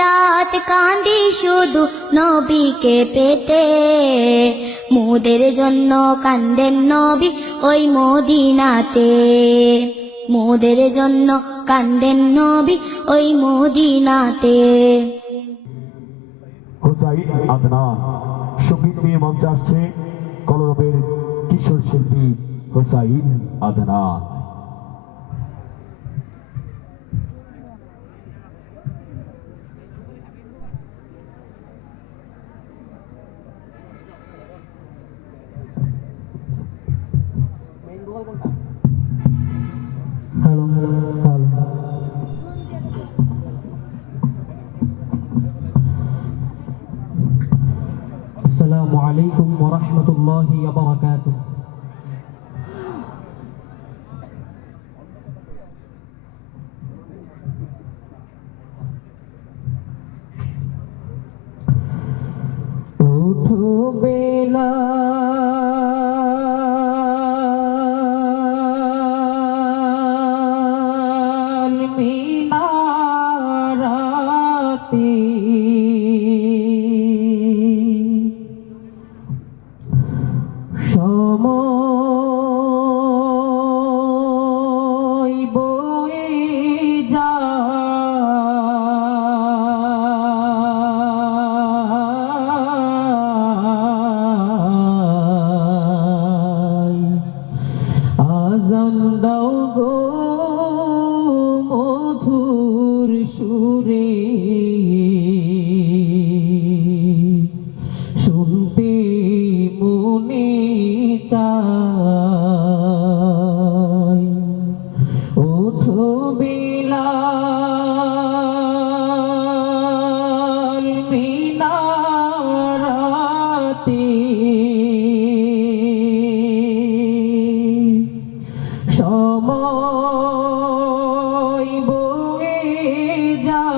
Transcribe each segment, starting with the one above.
রাত কাঁদি শুধু নবীকে পেতে, মোদের জন্য কান্দেন নবী ওই মদিনাতে, মোদের জন্য কান্দেন নবী ওই মদিনাতে। হুসাইন আদনান সঙ্গীত নিয়ে মঞ্চে আসছে কলরবের কিশোর শিল্পী Hussain Adnan. Hello hello hello. আসসালামু আলাইকুম ওয়া রাহমাতুল্লাহি ওয়া বারাকাতুহু। ওঠো বেলাল মিনারাতে, সময় বয়ে যায়, আজান দাও গো মধুর সুরে, শুনতে মনে চায়। ওঠো বেলাল মিনারাতে, সময় বয়ে যায়,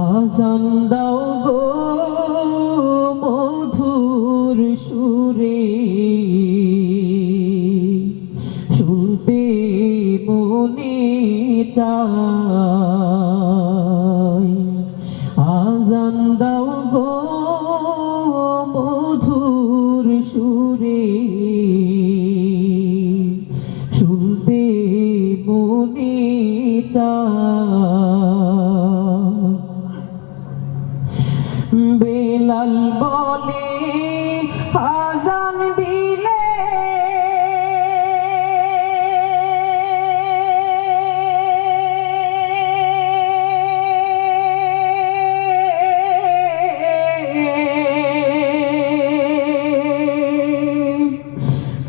আজান দাও গো মধুর সুরে, শুনতে মনে চায়। আজান দাও গো মধুর সুরে, শুনতে মনে চায়। বেলাল বলে আজান দিলে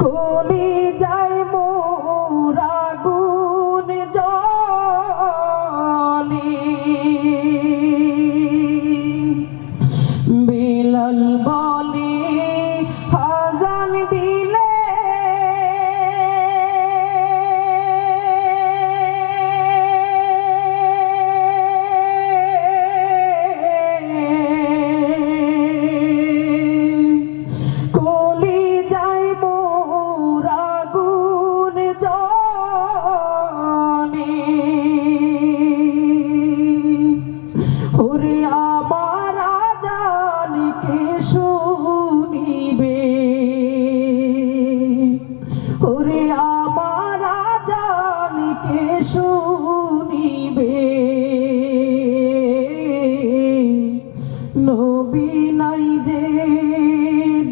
কলিজায় মোর আগুন জ্বলে। বেলাল বলে আজান দিলে কলিজায় মোর আগুন জ্বলে। ওরে আমার আজান কে শুনিবে, ওরে আমার আজান কে শুনিবে, নবী নাই যে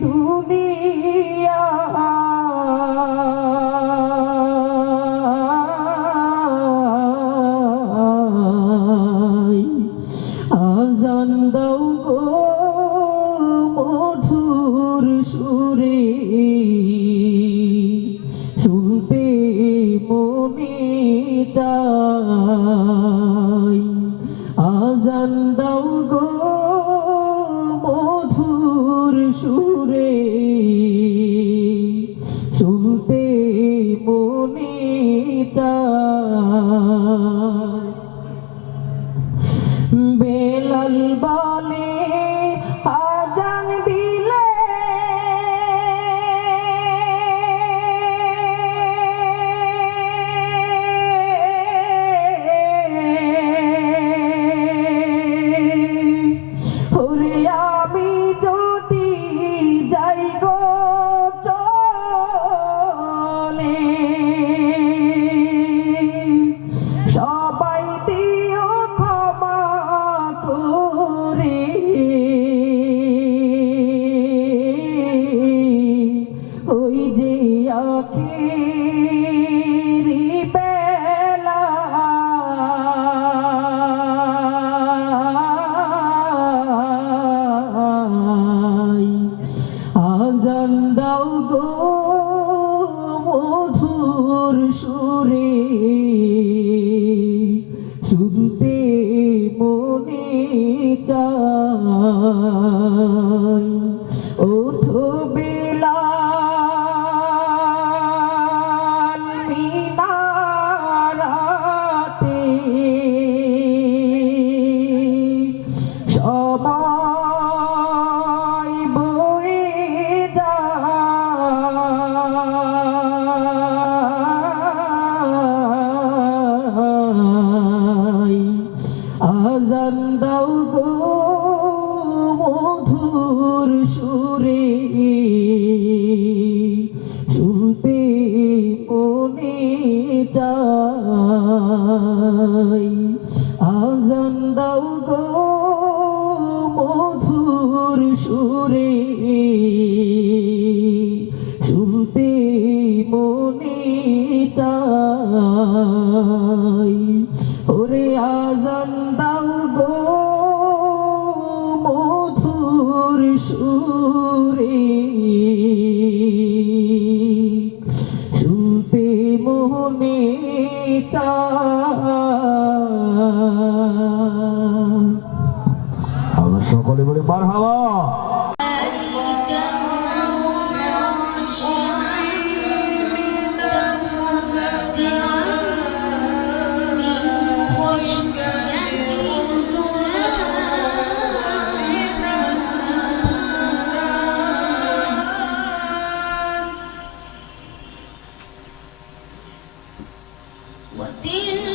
দুনিয়ায়, আজান দাও গো মধুর সুরে, শুনতে মনে চায়। আজান দাও গো মধুর সুরে, শুনতে মনে চায়। বেলাল বলে আজান দিলে আজান দাও গো মধুর সুরে শুনতে মনে চাই ওঠো বিলাল মিনারাতে সময় বয়ে যায় আজান দাও গো মধুর সুরে শুনতে মনে চাই আজান দাও গো মধুর সুরে শুনতে মনে চাই ওরে আজান দাও গো মধুর সুরে শুনতে মনে চাই আমরা সকলে বলে মারহাবা। وتلك